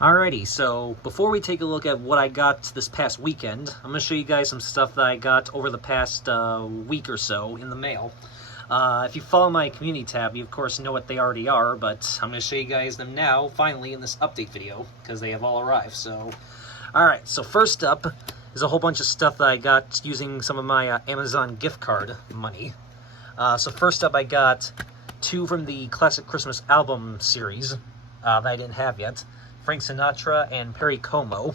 Alrighty, so before we take a look at what I got this past weekend, I'm going to show you guys some stuff that I got over the past week or so in the mail. If you follow my community tab, you of course know what they already are, but I'm going to show you guys them now, finally, in this update video, because they have all arrived. So, alright, so first up is a whole bunch of stuff that I got using some of my Amazon gift card money. So first up, I got two from the Classic Christmas Album series that I didn't have yet. Frank Sinatra and Perry Como.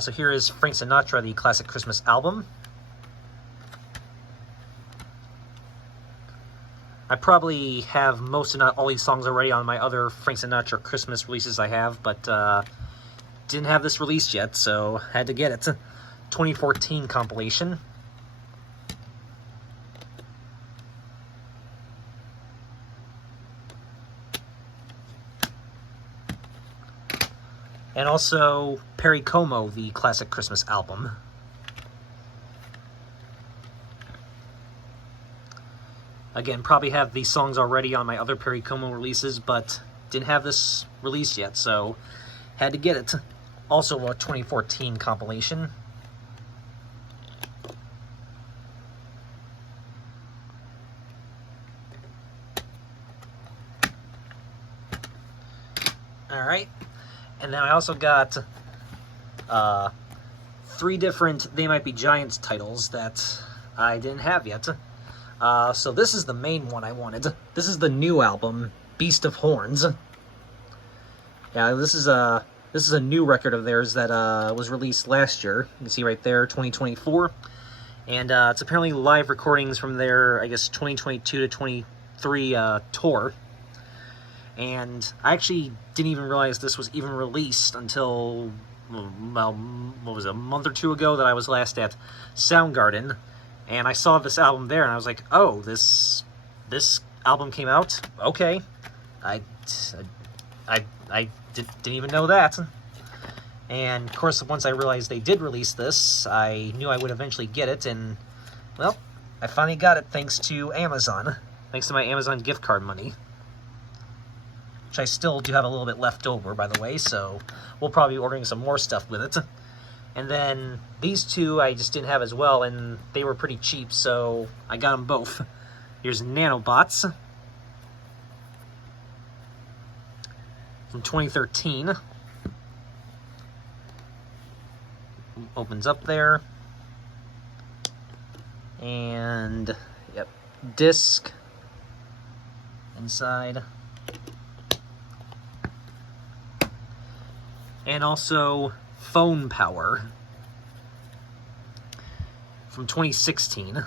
So here is Frank Sinatra, the Classic Christmas Album. I probably have most, if not all, these songs already on my other Frank Sinatra Christmas releases I have, but didn't have this released yet, so had to get it. 2014 compilation. And also Perry Como, the Classic Christmas Album. Again, probably have these songs already on my other Perry Como releases, but didn't have this released yet, so had to get it. Also a 2014 compilation. Alright. And then I also got three different They Might Be Giants titles that I didn't have yet. So this is the main one I wanted. This is the new album, Beast of Horns. Yeah, this is a new record of theirs that was released last year. You can see right there, 2024. And it's apparently live recordings from their, I guess, 2022 to 23 tour. And I actually didn't even realize this was even released until, well, what was it, a month or two ago that I was last at Soundgarden. And I saw this album there, and I was like, oh, this album came out? Okay. I didn't even know that. And, of course, once I realized they did release this, I knew I would eventually get it, and, well, I finally got it thanks to Amazon. Thanks to my Amazon gift card money. Which I still do have a little bit left over, by the way, so we'll probably be ordering some more stuff with it. And then these two I just didn't have as well, and they were pretty cheap, so I got them both. Here's Nanobots from 2013. Opens up there. And, yep, disc inside. And also Phone Power from 2016.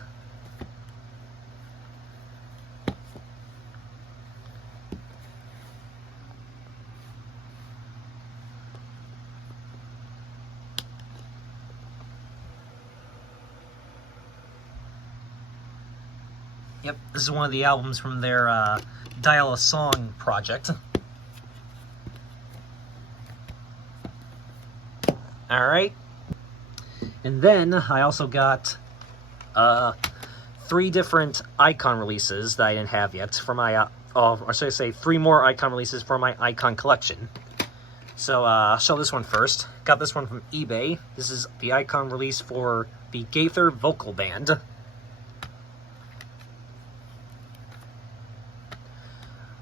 Yep, this is one of the albums from their Dial a Song project. Alright, and then I also got three different Icon releases that I didn't have yet for my, or should I say, three more Icon releases for my Icon collection. So I'll show this one first. Got this one from eBay. This is the Icon release for the Gaither Vocal Band.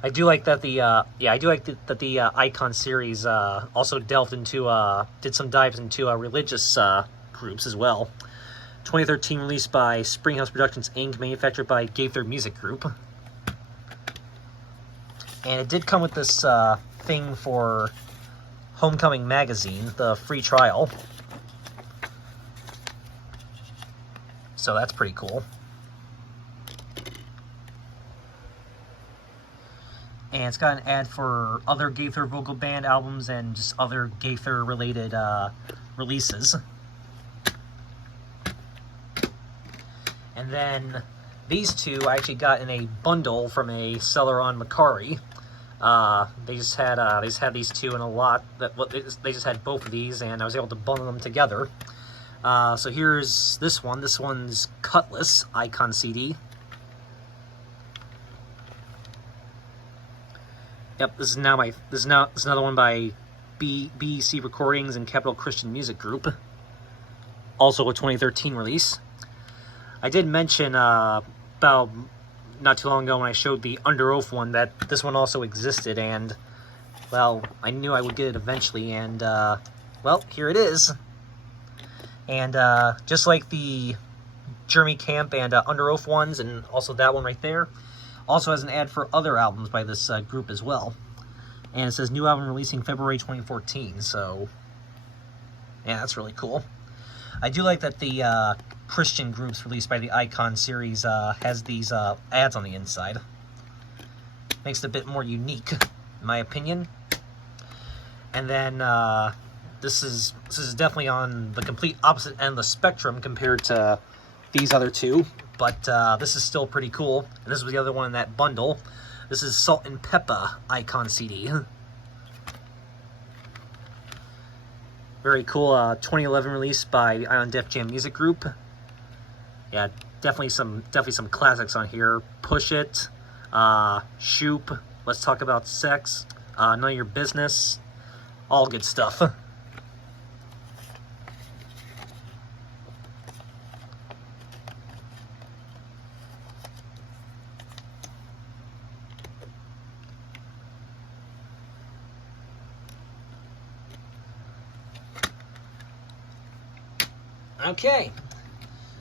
I do like that the that the Icon series also delved into did some dives into religious groups as well. 2013 released by Springhouse Productions Inc., manufactured by Gaither Music Group. And it did come with this thing for Homecoming Magazine, the free trial. So that's pretty cool. And it's got an ad for other Gaither Vocal Band albums and just other Gaither-related releases. And then these two I actually got in a bundle from a seller on Macari. They just had these two in a lot. They just had both of these, and I was able to bundle them together. So here's this one. This one's Cutlass Icon CD. Yep, this is another one by BEC Recordings and Capital Christian Music Group. Also a 2013 release. I did mention about not too long ago when I showed the Under Oath one that this one also existed, and well, I knew I would get it eventually, and well, here it is. And just like the Jeremy Camp and Under Oath ones, and also that one right there, also has an ad for other albums by this group as well. And it says new album releasing February 2014, so yeah, that's really cool. I do like that the Christian groups released by the Icon series has these ads on the inside. Makes it a bit more unique, in my opinion. And then this is definitely on the complete opposite end of the spectrum compared to these other two, but this is still pretty cool. And this was the other one in that bundle. This is Salt and Pepper Icon CD. Very cool 2011 release by the Island Def Jam Music Group. Yeah, definitely some classics on here. Push It, Shoop, Let's Talk About Sex, None of Your Business, all good stuff. Okay,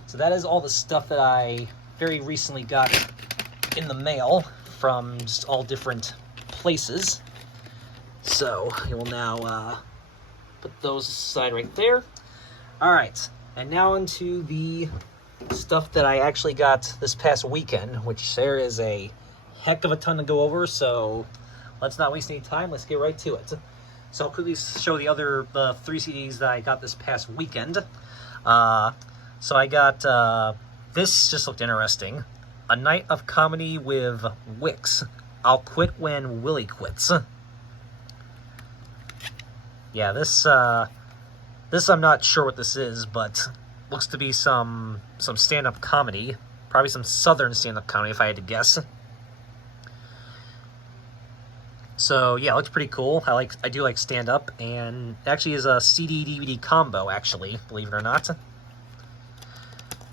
so that is all the stuff that I very recently got in the mail from just all different places. So I will now put those aside right there. All right, and now into the stuff that I actually got this past weekend, which there is a heck of a ton to go over, so let's not waste any time. Let's get right to it. So I'll quickly show the 3 CDs that I got this past weekend. So I got, this just looked interesting. A Night of Comedy with Wicks. I'll Quit When Willie Quits. Yeah, this I'm not sure what this is, but looks to be some stand-up comedy. Probably some southern stand-up comedy, if I had to guess. So yeah, it looks pretty cool. I do like stand-up, and it actually is a CD-DVD combo, actually, believe it or not.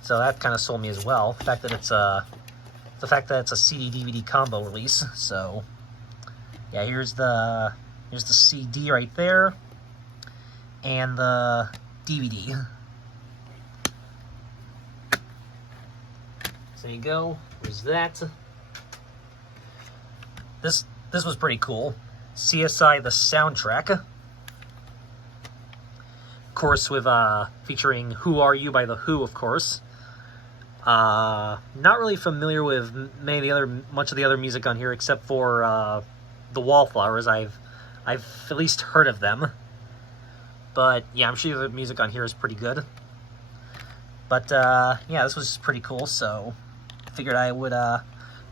So that kind of sold me as well. The fact that it's a CD-DVD combo release. So yeah, here's the CD right there, and the DVD. So there you go. There's that. This was pretty cool. CSI the Soundtrack. Of course, with featuring Who Are You by The Who, of course. Not really familiar with much of the other music on here, except for the Wallflowers. I've at least heard of them. But yeah, I'm sure the music on here is pretty good. But yeah, this was pretty cool, so I figured I would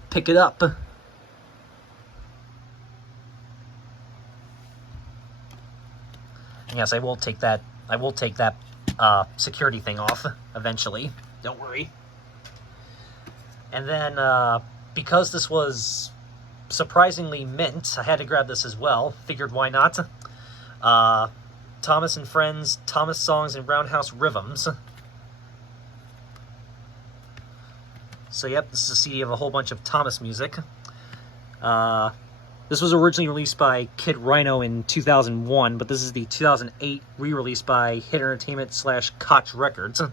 pick it up. Yes, I will take that security thing off eventually. Don't worry. And then, because this was surprisingly mint, I had to grab this as well. Figured why not? Thomas and Friends, Thomas Songs and Roundhouse Rhythms. So yep, this is a CD of a whole bunch of Thomas music. This was originally released by Kid Rhino in 2001, but this is the 2008 re-release by Hit Entertainment / Koch Records. And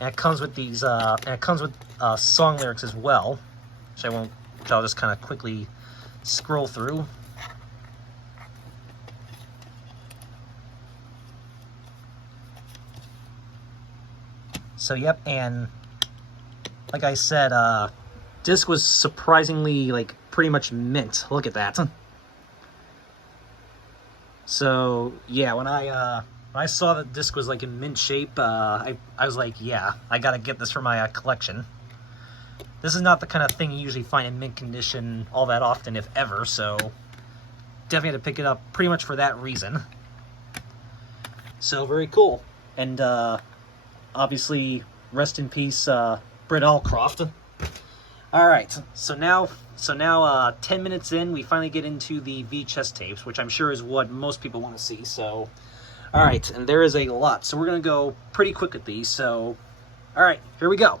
it comes with these, song lyrics as well, which I'll just kind of quickly scroll through. So yep, and like I said, disc was surprisingly, pretty much mint. Look at that. So yeah, when I saw that disc was in mint shape, I was like, yeah, I gotta get this for my collection. This is not the kind of thing you usually find in mint condition all that often, if ever, so definitely had to pick it up pretty much for that reason. So very cool. And obviously, rest in peace, Britt Allcroft. Alright, so now So now, 10 minutes in, we finally get into the VHS tapes, which I'm sure is what most people want to see, so... Alright, and there is a lot, so we're going to go pretty quick with these, so... Alright, here we go.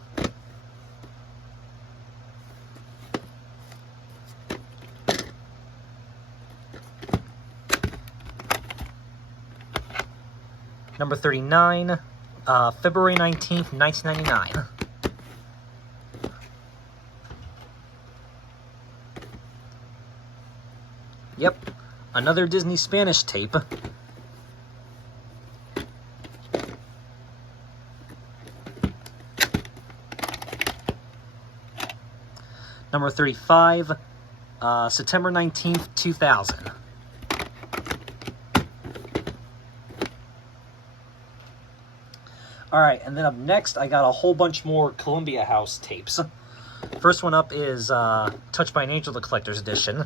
Number 39, February 19th, 1999. Yep, another Disney Spanish tape. Number 35, September 19th, 2000. Alright, and then up next, I got a whole bunch more Columbia House tapes. First one up is Touched by an Angel, the Collector's Edition.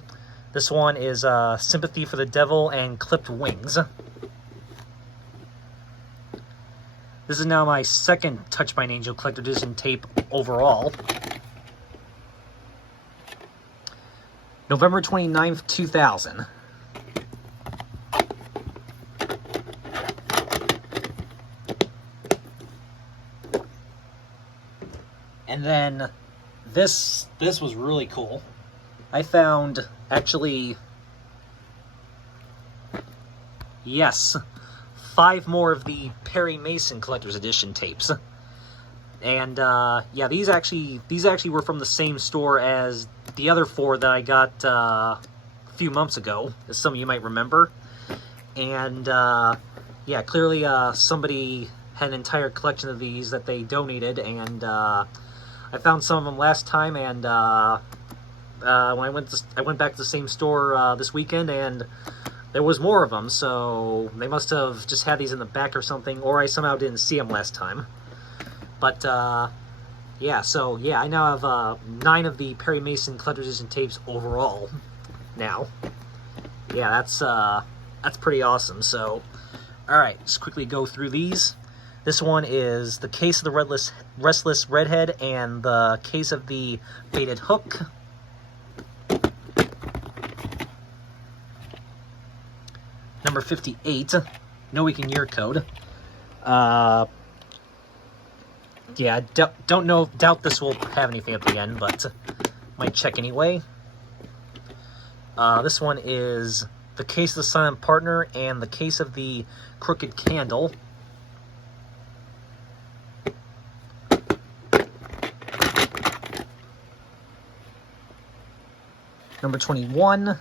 This one is Sympathy for the Devil and Clipped Wings. This is now my second Touched by an Angel Collector's Edition tape overall. November 29th, 2000. And then this was really cool. I found, actually, yes, 5 more of the Perry Mason Collector's Edition tapes. And, yeah, these actually were from the same store as the other 4 that I got a few months ago, as some of you might remember. And, yeah, clearly somebody had an entire collection of these that they donated, and I found some of them last time, and when I went back to the same store this weekend, and there was more of them, so they must have just had these in the back or something, or I somehow didn't see them last time. But, yeah, so, yeah, I now have 9 of the Perry Mason Collector's Edition tapes overall now. Yeah, that's pretty awesome, so, alright, let's quickly go through these. This one is The Case of the Restless Redhead and The Case of the Baited Hook. Number 58, No Week in Year Code. Yeah, doubt this will have anything at the end, but might check anyway. This one is The Case of the Silent Partner and The Case of the Crooked Candle. Number 21.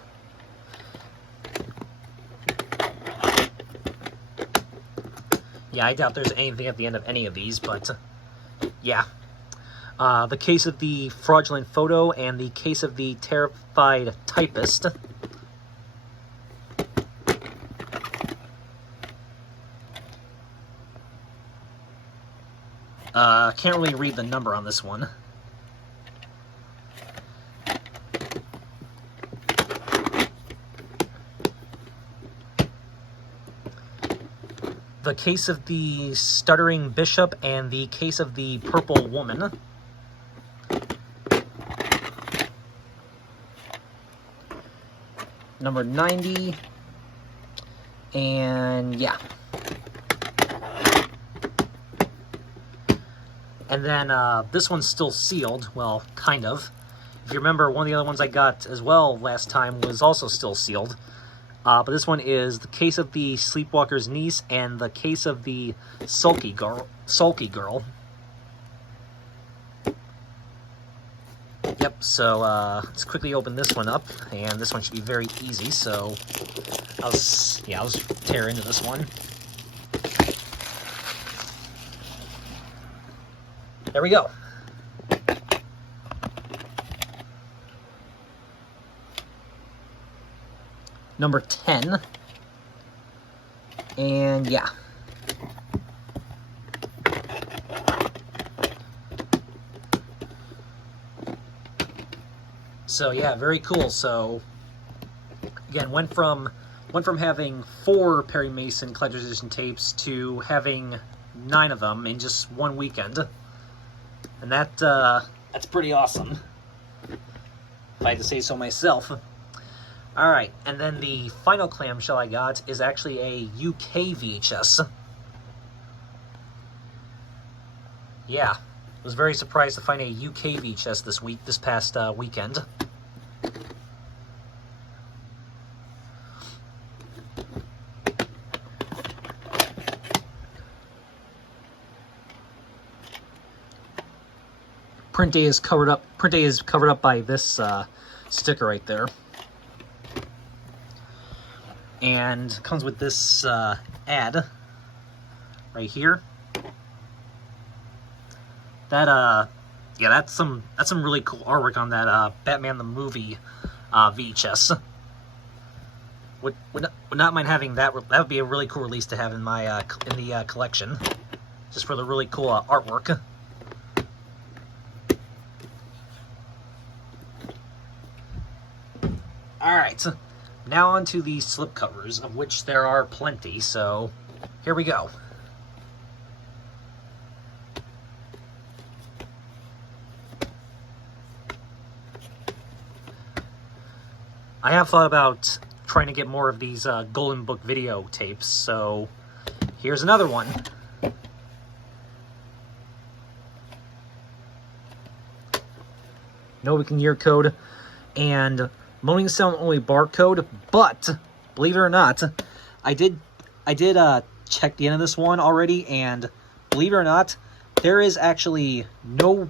Yeah, I doubt there's anything at the end of any of these, but yeah. The Case of the Fraudulent Photo and The Case of the Terrified Typist. Can't really read the number on this one. The Case of the Stuttering Bishop and The Case of the Purple Woman. Number 90. And yeah. And then this one's still sealed. Well, kind of. If you remember, one of the other ones I got as well last time was also still sealed. But this one is The Case of the Sleepwalker's Niece and The Case of the Sulky Girl. Yep, so let's quickly open this one up, and this one should be very easy, so I'll tear into this one. There we go. Number 10. And yeah. So yeah, very cool. So again, went from having 4 Perry Mason Collector's Edition tapes to having 9 of them in just one weekend. And that's pretty awesome. if I had to say so myself. Alright, and then the final clamshell I got is actually a UK VHS. Yeah, I was very surprised to find a UK VHS this past weekend. Print day is covered up by this sticker right there, and comes with this ad right here. That yeah, that's some really cool artwork on that Batman the movie VHS. Would not mind having that. That would be a really cool release to have in my in the collection, just for the really cool artwork. Alright, now on to the slipcovers, of which there are plenty, so here we go. I have thought about trying to get more of these Golden Book videotapes, so here's another one. No weekend year code, and Moaning Sound only barcode, but believe it or not, I did check the end of this one already, and believe it or not, there is actually no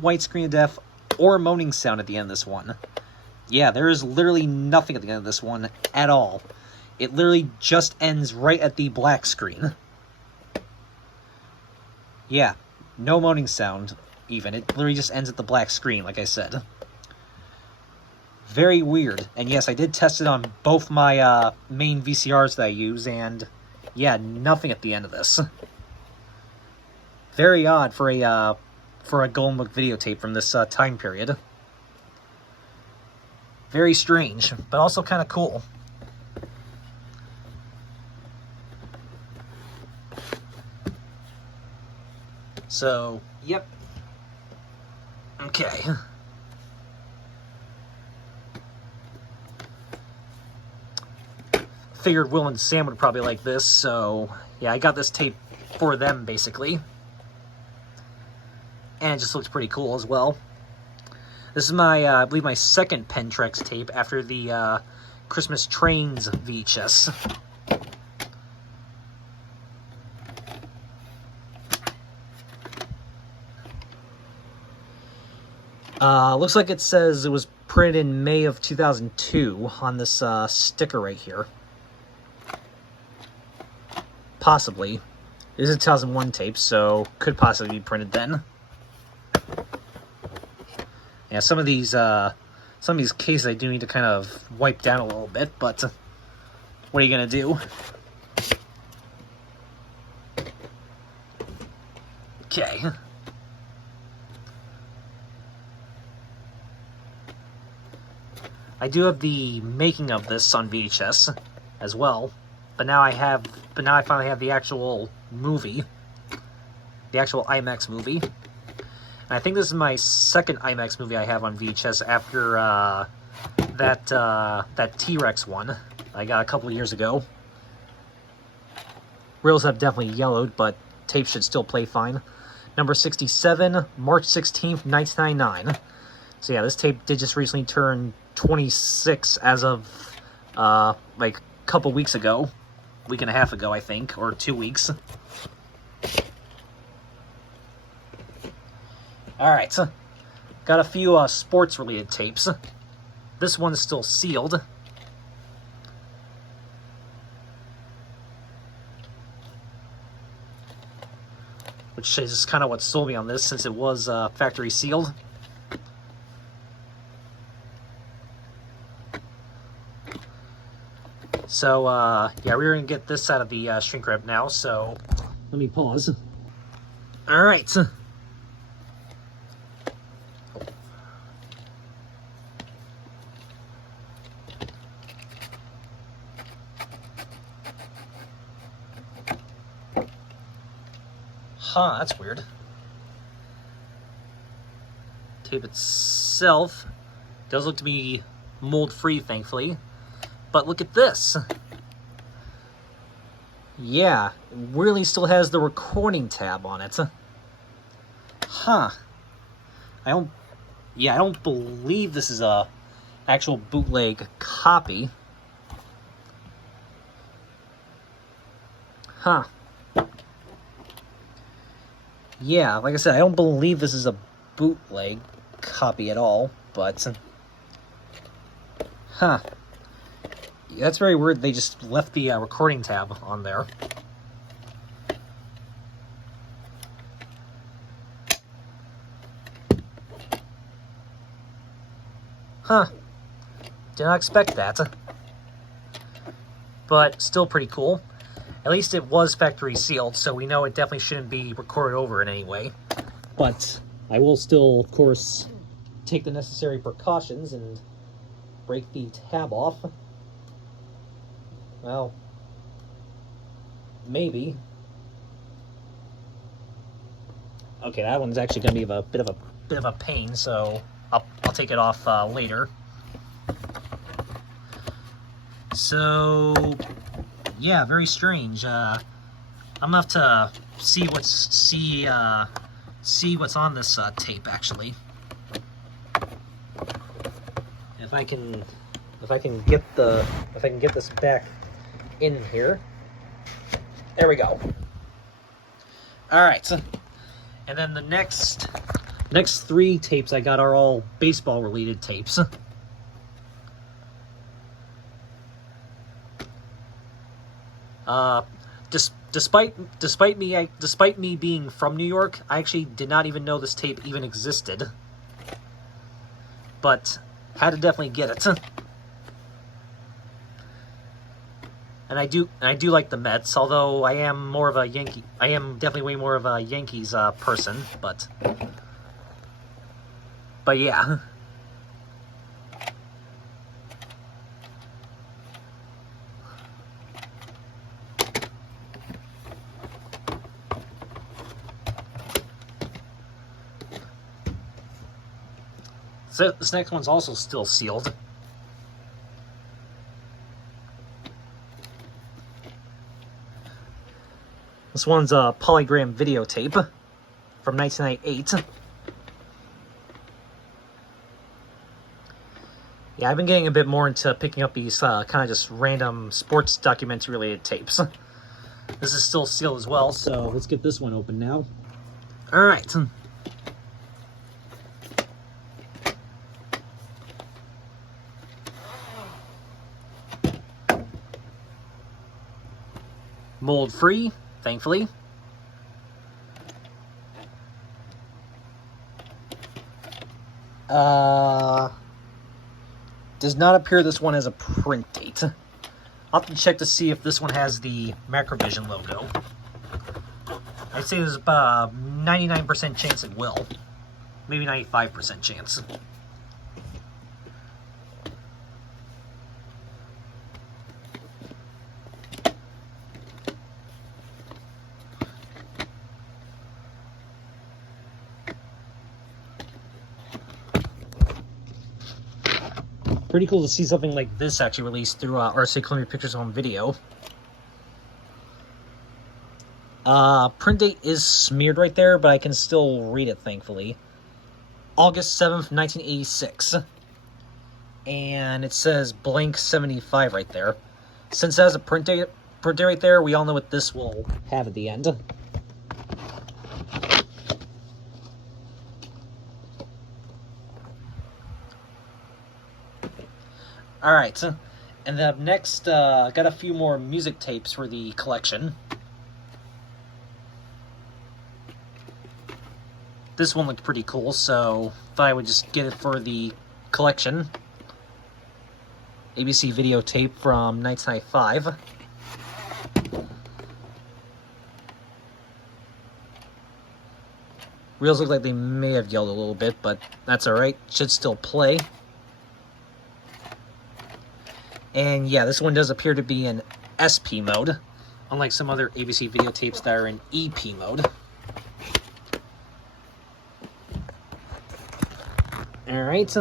white screen of death or moaning sound at the end of this one. Yeah, there is literally nothing at the end of this one at all. It literally just ends right at the black screen. Yeah, no moaning sound even. It literally just ends at the black screen, like I said. Very weird. And yes, I did test it on both my main VCRs that I use, and yeah, nothing at the end of this. Very odd for a Golden Book videotape from this time period. Very strange, but also kind of cool. So, yep. Okay. Figured Will and Sam would probably like this, so yeah, I got this tape for them, basically. And it just looks pretty cool as well. This is my, I believe, my second Pentrex tape after the Christmas Trains VHS. Looks like it says it was printed in May of 2002 on this sticker right here. Possibly. It is a 2001 tape, so could possibly be printed then. Yeah, some of these cases I do need to kind of wipe down a little bit, but what are you gonna do? Okay. I do have the making of this on VHS as well, but now I finally have the actual movie, the actual IMAX movie. And I think this is my second IMAX movie I have on VHS after that T-Rex one I got a couple of years ago. Rails have definitely yellowed, but tape should still play fine. Number 67, March 16th, 1999. So yeah, this tape did just recently turn 26 as of like a couple weeks ago. Week and a half ago, I think, or 2 weeks. Alright, so got a few sports-related tapes. This one's still sealed. Which is kind of what sold me on this, since it was factory sealed. So, yeah, we're going to get this out of the shrink wrap now, so let me pause. Alright. Huh, that's weird. Tape itself Does look to be mold-free, thankfully. But look at this. Yeah, it really still has the recording tab on it. Huh. I don't believe this is a actual bootleg copy. Huh. Yeah, like I said, I don't believe this is a bootleg copy at all, but... Huh. Yeah, that's very weird. They just left the recording tab on there. Huh. Did not expect that. But still pretty cool. At least it was factory sealed, so we know it definitely shouldn't be recorded over in any way. But I will still, of course, take the necessary precautions and break the tab off. Well, maybe. Okay, that one's actually going to be a bit of a pain, so I'll take it off later. So, yeah, very strange. I'm gonna have to see what's on this tape actually. If I can get this back in here. There we go. All right. And then the next 3 tapes I got are all baseball related tapes. Despite me being from New York, I actually did not even know this tape even existed. But had to definitely get it. And I do like the Mets, although I am definitely way more of a Yankees person, but yeah. So this next one's also still sealed. This one's a polygram videotape from 1998. Yeah, I've been getting a bit more into picking up these kind of just random sports documentary related tapes. This is still sealed as well, so let's get this one open now. All right. Mold free, thankfully. Does not appear this one has a print date. I'll have to check to see if this one has the Macrovision logo. I'd say there's about a 99% chance it will. Maybe 95% chance. Pretty cool to see something like this actually released through RCA Columbia Pictures Home Video. Print date is smeared right there, but I can still read it, thankfully. August 7th, 1986. And it says blank 75 right there. Since it has a print date right there, we all know what this will have at the end. Alright, and then up next, got a few more music tapes for the collection. This one looked pretty cool, so thought I would just get it for the collection. ABC videotape from 1995. Reels look like they may have yelled a little bit, but that's alright. Should still play. And yeah, this one does appear to be in SP mode, unlike some other ABC videotapes that are in EP mode. Alright.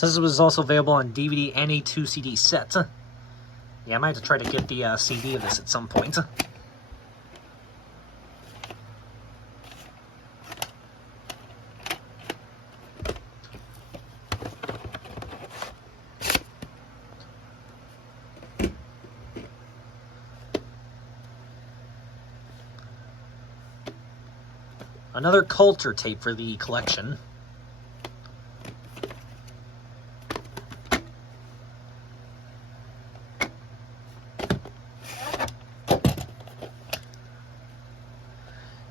Since it was also available on DVD and a 2 CD set. Yeah, I might have to try to get the CD of this at some point. Another Coulter tape for the collection.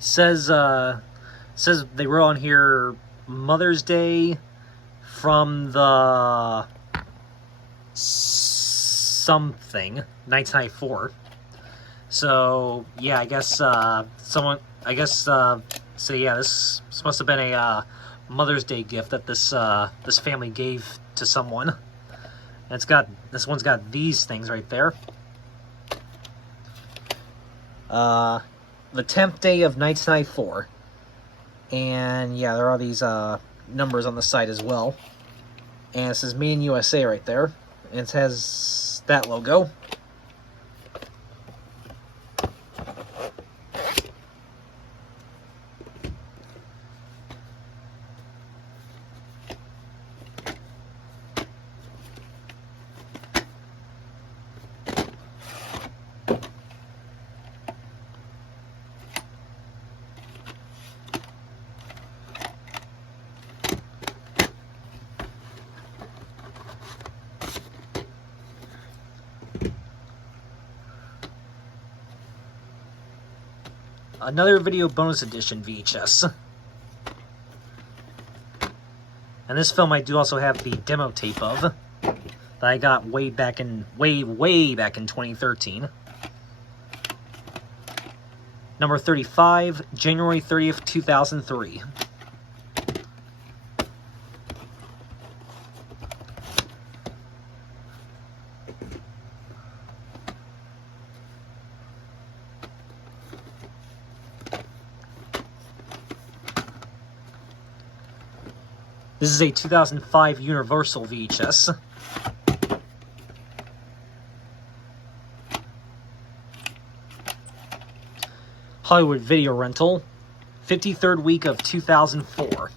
Says they wrote on here Mother's Day from the something 1994. So yeah, I guess so yeah, this must have been a Mother's Day gift that this family gave to someone. And this one's got these things right there. The 10th day of 1994. And yeah, there are these numbers on the side as well. And it says Made in USA right there. And it has that logo. Another video bonus edition VHS. And this film I do also have the demo tape of that I got way back in 2013. Number 35, January 30th, 2003. This is a 2005 Universal VHS. Hollywood Video Rental, 53rd week of 2004.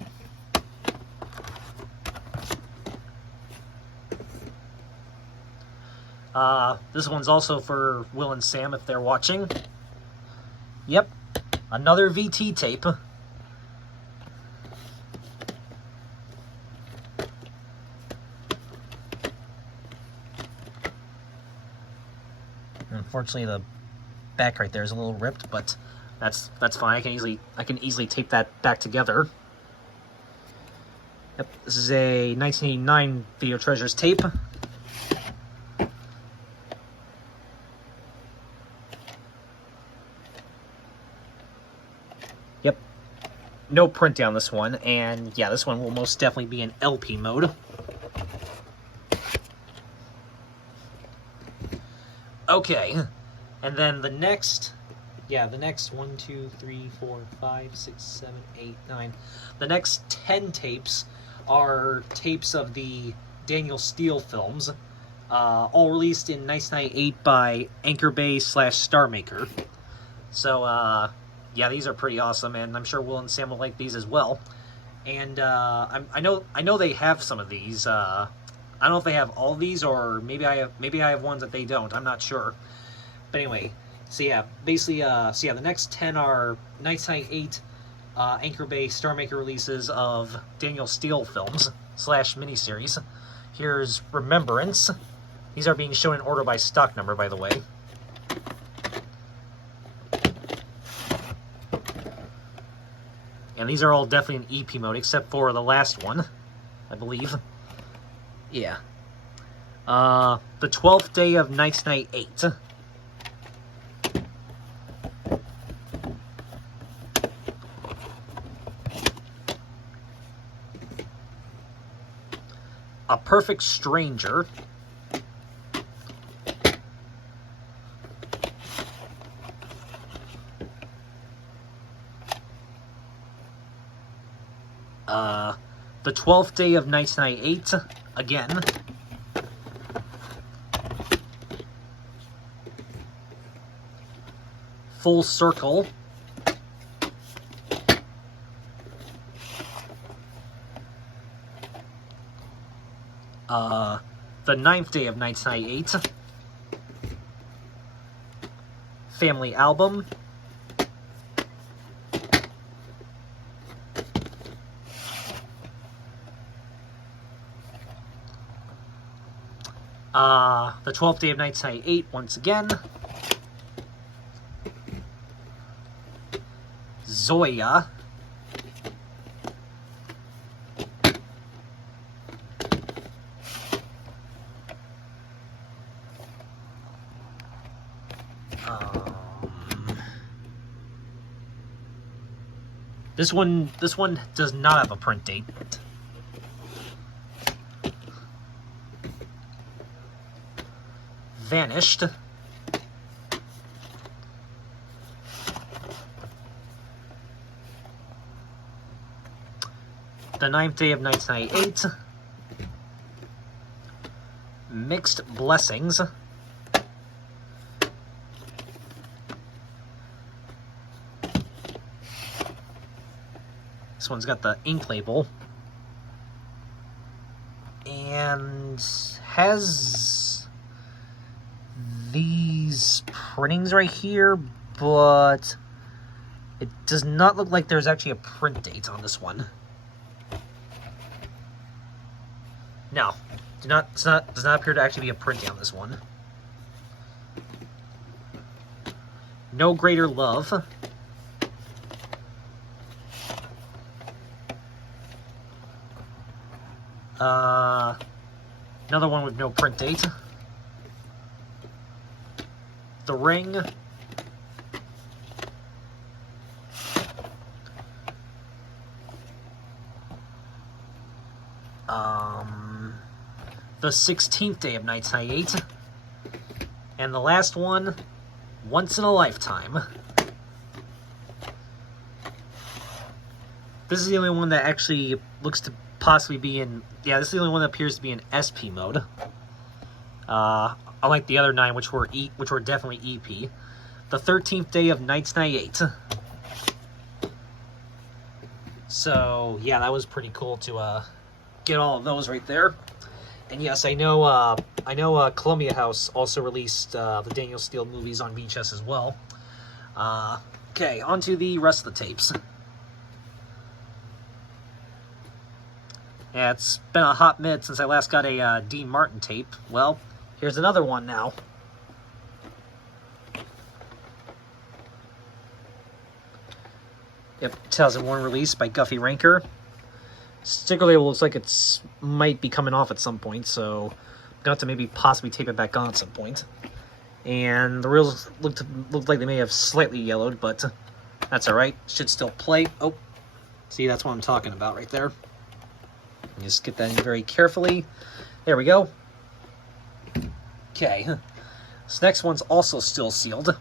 This one's also for Will and Sam if they're watching. Yep, another VT tape. Unfortunately, the back right there is a little ripped, but that's fine. I can easily tape that back together. Yep, this is a 1989 Video Treasures tape. Yep, no print down this one, and yeah, this one will most definitely be in LP mode. Okay, and then the next 1, 2, 3, 4, 5, 6, 7, 8, 9. The next 10 tapes are tapes of the Daniel Steele films, all released in 1998 by Anchor Bay / Star Maker. So, yeah, these are pretty awesome, and I'm sure Will and Sam will like these as well. And I know they have some of these. I don't know if they have all these, or maybe I have ones that they don't. I'm not sure. But anyway, so yeah, basically, the next 10 are 1998 Anchor Bay Star Maker releases of Daniel Steele films / miniseries. Here's Remembrance. These are being shown in order by stock number, by the way. And these are all definitely in EP mode, except for the last one, I believe. Yeah. The 12th day of 1998. A Perfect Stranger. The 12th day of 1998. again. Full Circle. The Ninth Day of 1998. Family Album. The 12th Day of 1998, once again. Zoya. This one does not have a print date. Vanished. The Ninth Day of 1998. Mixed Blessings. This one's got the ink label. And has these printings right here, but it does not look like there's actually a print date on this one. No, does not appear to actually be a print date on this one. No Greater Love. Another one with no print date. The Ring. The 16th Day of 1998. And the last one, Once in a Lifetime. This is the only one that actually looks to possibly be in... Yeah, this is the only one that appears to be in SP mode. Unlike the other 9, which were definitely EP. The 13th Day of 1998. So, yeah, that was pretty cool to get all of those right there. And yes, I know Columbia House also released the Daniel Steele movies on VHS as well. Okay, on to the rest of the tapes. Yeah, it's been a hot minute since I last got a Dean Martin tape. Well, here's another one now. Yep, 2001 release by Guffey Ranker. Sticker label looks like it's might be coming off at some point, so I'm gonna have to maybe possibly tape it back on at some point. And the reels look like they may have slightly yellowed, but that's alright. Should still play. Oh, see, that's what I'm talking about right there. Just get that in very carefully. There we go. Okay. This next one's also still sealed.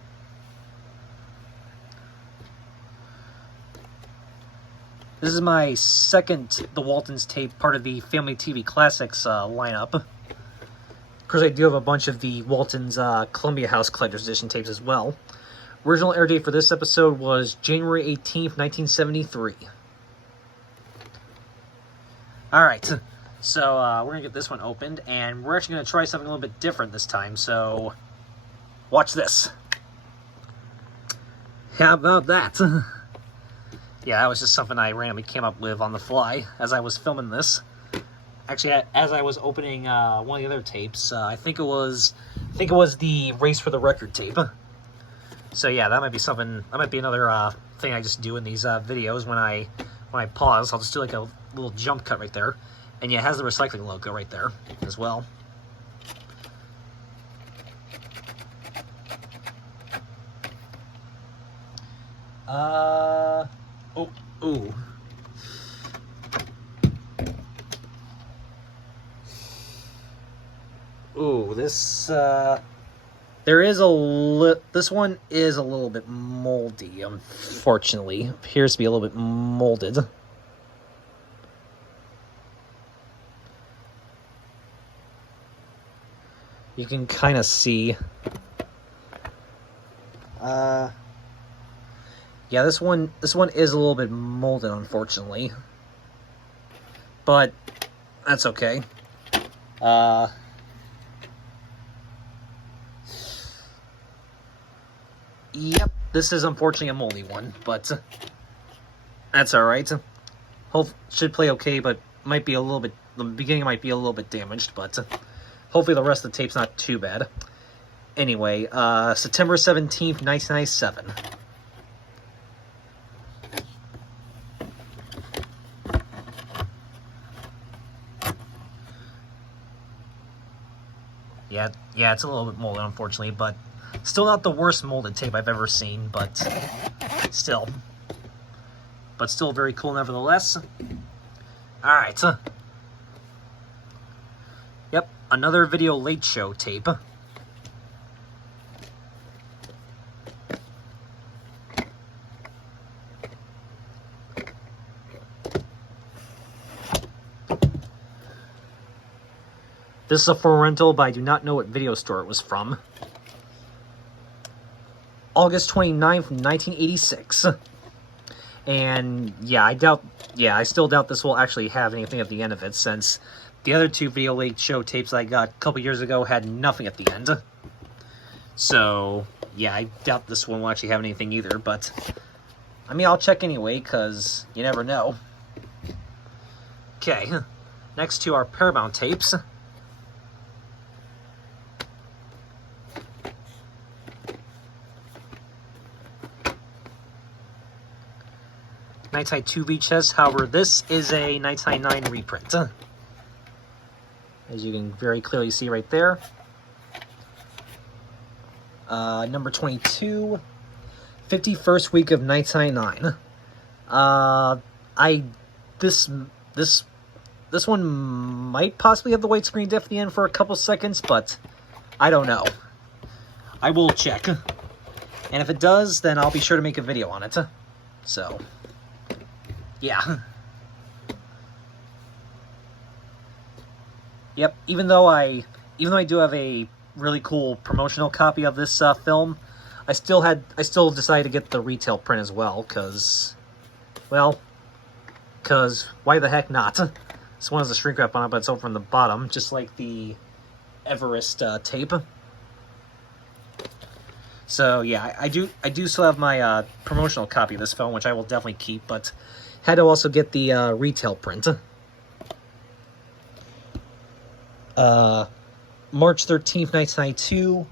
This is my second The Waltons tape, part of the Family TV Classics lineup. Of course, I do have a bunch of the Waltons Columbia House Collector's Edition tapes as well. Original air date for this episode was January 18th, 1973. Alright, so we're going to get this one opened, and we're actually going to try something a little bit different this time, so watch this. How about that? Yeah, that was just something I randomly came up with on the fly as I was filming this. Actually, as I was opening one of the other tapes, I think it was the Race for the Record tape. So yeah, that might be something. That might be another thing I just do in these videos when I pause. I'll just do like a little jump cut right there, and yeah, it has the recycling logo right there as well. Ooh. Ooh, this, this one is a little bit moldy, unfortunately. Appears to be a little bit molded. You can kind of see. Yeah, this one is a little bit molded, unfortunately. But that's okay. Yep, this is unfortunately a moldy one, but that's alright. Should play okay, but might be a little bit, the beginning might be a little bit damaged, but hopefully the rest of the tape's not too bad. Anyway, September 17th, 1997. Yeah, it's a little bit molded, unfortunately, but still not the worst molded tape I've ever seen, but still very cool nevertheless. Alright. Yep, another Video Late Show tape. This is a for rental, but I do not know what video store it was from. August 29th, 1986. And yeah, I still doubt this will actually have anything at the end of it, since the other two Video Late Show tapes I got a couple years ago had nothing at the end. So, yeah, I doubt this one will actually have anything either, but I mean, I'll check anyway, because you never know. Okay, next to our Paramount tapes. Nighttime 2 VHS, however, this is a 1999 reprint. As you can very clearly see right there. Number 22, 51st week of 1999. This one might possibly have the widescreen diff at the end for a couple seconds, but I don't know. I will check. And if it does, then I'll be sure to make a video on it. So, yeah. Yep, even though I do have a really cool promotional copy of this film, I still decided to get the retail print as well, because why the heck not? This one has a shrink wrap on it, but it's over on the bottom, just like the Everest tape. So yeah, I do still have my promotional copy of this film, which I will definitely keep, but had to also get the retail print. March 13th, 1992,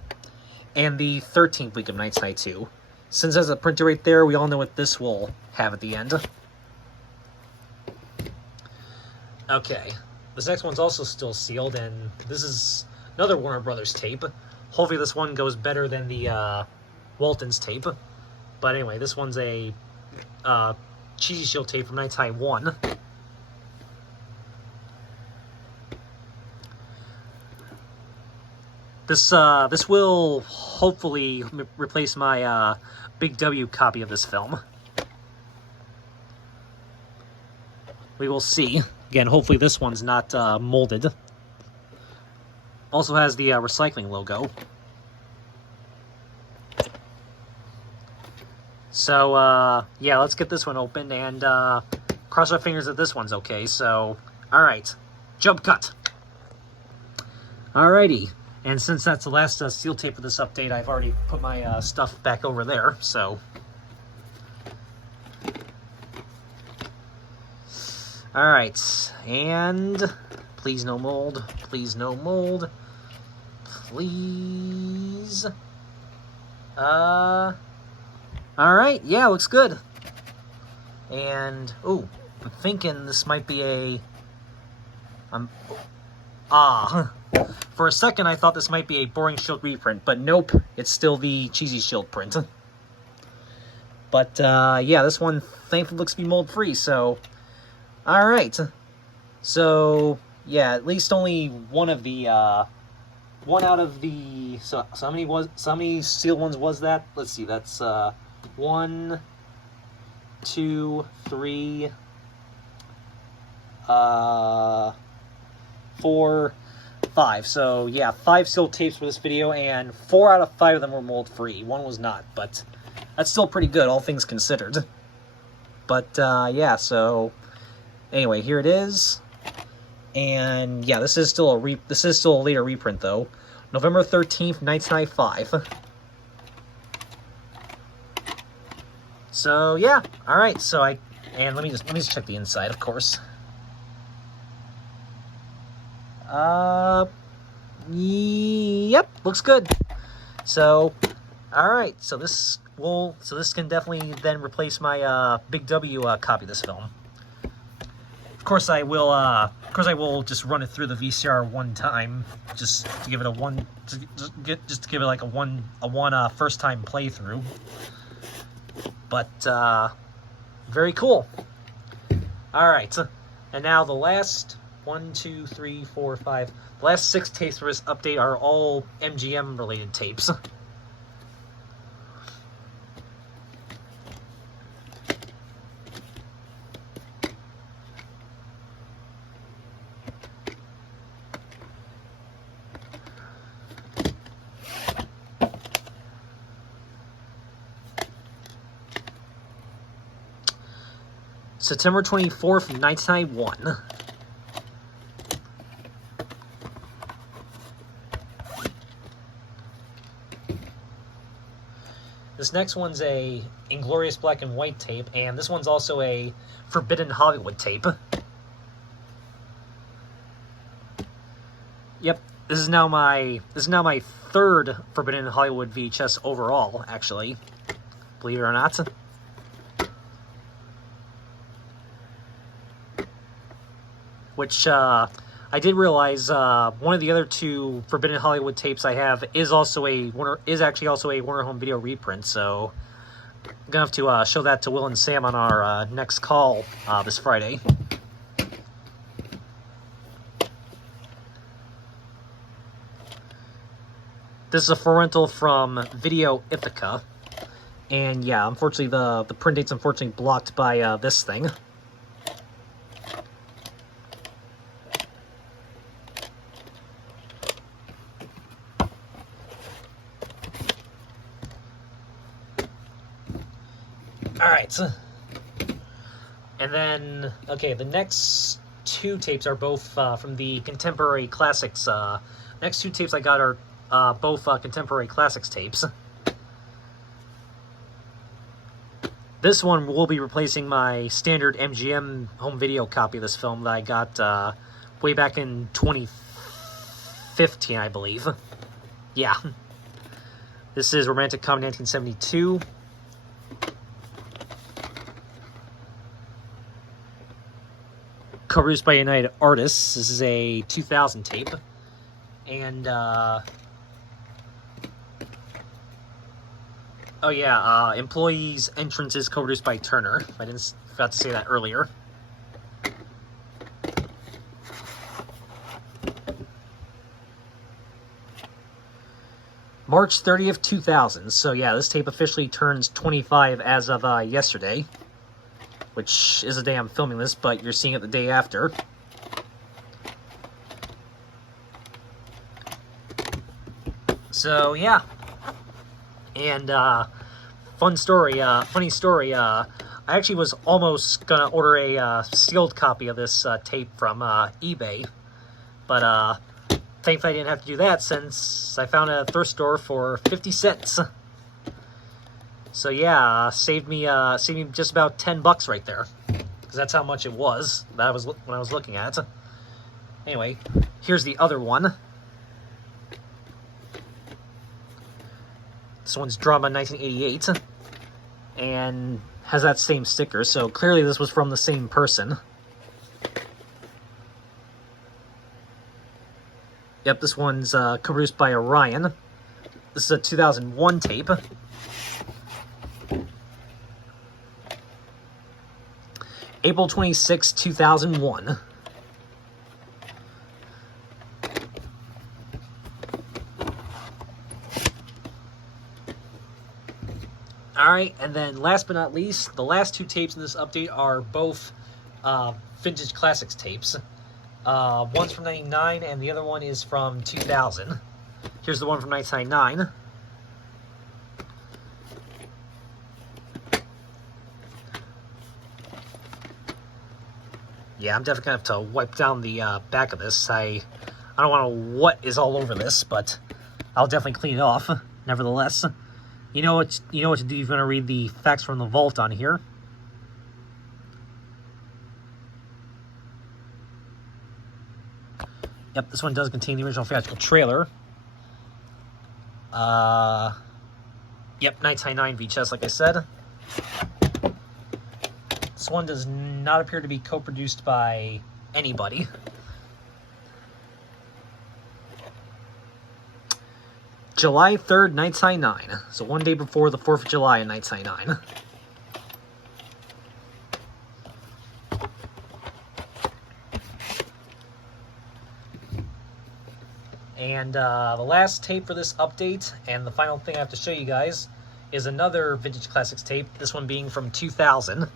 and the 13th week of 1992. Since there's a printer right there, we all know what this will have at the end. Okay, this next one's also still sealed, and this is another Warner Brothers tape. Hopefully this one goes better than the Waltons tape. But anyway, this one's a Cheesy Shield tape from 1991. This will hopefully replace my Big W copy of this film. We will see. Again, hopefully this one's not molded. Also has the recycling logo. So, yeah, let's get this one open and cross our fingers that this one's okay. So, alright, jump cut. Alrighty, and since that's the last seal tape for this update, I've already put my stuff back over there, so. Alright, and please no mold, please no mold, please. Alright, yeah, looks good. And, ooh, I'm thinking this might be a, for a second I thought this might be a Boring Shield reprint, but nope, it's still the Cheesy Shield print. But, yeah, this one thankfully looks to be mold-free, so. Alright, so, yeah, at least only one of the, one out of the, so how many sealed ones was that? Let's see, that's, 1, 2, 3, 4, 5. So yeah, 5 sealed tapes for this video, and 4 out of 5 of them were mold free. 1 was not, but that's still pretty good, all things considered. But yeah, so anyway, here it is. And yeah, this is still a later reprint though. November 13th, 1995. So yeah, all right. So let me just check the inside, of course. Yep, looks good. So, all right. So this can definitely then replace my Big W copy of this film. Of course, I will just run it through the VCR one time, just to give it like a one first time playthrough. But very cool. All right, and now the last 1, 2, 3, 4, 5. The last 6 tapes for this update are all MGM related tapes. September 24th, 1991. This next one's a Inglorious Black and White tape, and this one's also a Forbidden Hollywood tape. Yep, this is now my 3rd Forbidden Hollywood VHS overall, actually. Believe it or not. Which I did realize one of the other 2 Forbidden Hollywood tapes I have is actually also a Warner Home Video reprint. So I'm gonna have to show that to Will and Sam on our next call this Friday. This is a for rental from Video Ithaca, and yeah, unfortunately the print date's unfortunately blocked by this thing. Alright, and then, okay, the next 2 tapes are both from the Contemporary Classics. Next 2 tapes I got are both Contemporary Classics tapes. This one will be replacing my standard MGM home video copy of this film that I got way back in 2015, I believe. Yeah. This is Romantic Comedy 1972. Co-produced by United Artists. This is a 2000 tape. And, oh yeah, Employees' Entrance is co-produced by Turner. I forgot to say that earlier. March 30th, 2000. So yeah, this tape officially turns 25 as of yesterday. Which is a day I'm filming this, but you're seeing it the day after. So, yeah. And, funny story, I actually was almost gonna order a sealed copy of this tape from eBay. But, thankfully I didn't have to do that since I found it at a thrift store for 50 cents. So yeah, saved me just about $10 right there, because that's how much it was when I was looking at it. Anyway, here's the other one. This one's Drama 1988, and has that same sticker. So clearly this was from the same person. Yep, this one's co-produced by Orion. This is a 2001 tape. April 26, 2001. Alright, and then last but not least, the last 2 tapes in this update are both Vintage Classics tapes. One's from 99 and the other one is from 2000. Here's the one from 1999. Yeah, I'm definitely going to have to wipe down the back of this. I don't want to know what is all over this, but I'll definitely clean it off. Nevertheless, you know what to do. You're going to read the facts from the vault on here. Yep, this one does contain the original theatrical trailer. Yep, 1999 VHS, like I said. This one does not appear to be co-produced by anybody. July 3rd, 1999. So one day before the 4th of July in 1999. And the last tape for this update, and the final thing I have to show you guys, is another Vintage Classics tape, this one being from 2000.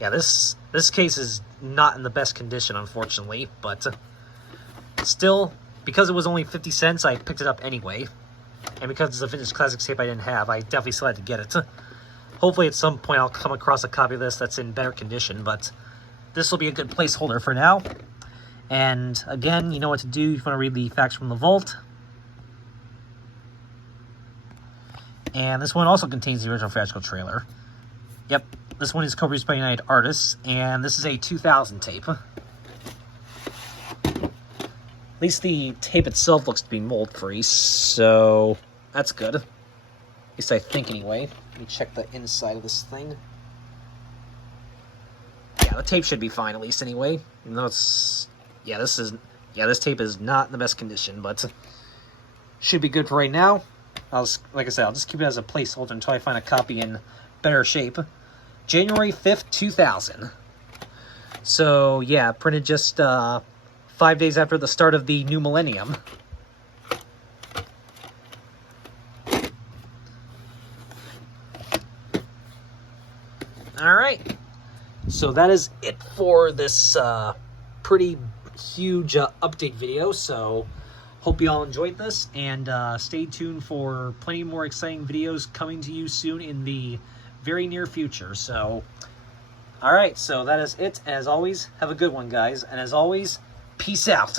Yeah, this case is not in the best condition, unfortunately, but still, because it was only 50 cents, I picked it up anyway. And because it's a Vintage Classics tape I didn't have, I definitely still had to get it. Hopefully at some point I'll come across a copy of this that's in better condition, but this will be a good placeholder for now. And again, you know what to do. You want to read the facts from the vault. And this one also contains the original theatrical trailer. Yep, this one is co-produced by United Artists, and this is a 2000 tape. At least the tape itself looks to be mold-free, so that's good. At least I think anyway. Let me check the inside of this thing. Yeah, the tape should be fine, at least anyway. Even though it's... Yeah, this tape is not in the best condition, but should be good for right now. Like I said, I'll just keep it as a placeholder until I find a copy in better shape. January 5th, 2000. So, yeah, printed just 5 days after the start of the new millennium. Alright, so that is it for this pretty huge update video. So, hope you all enjoyed this, and stay tuned for plenty more exciting videos coming to you soon in the very near future. So, alright, so that is it. As always, have a good one, guys. And as always, peace out.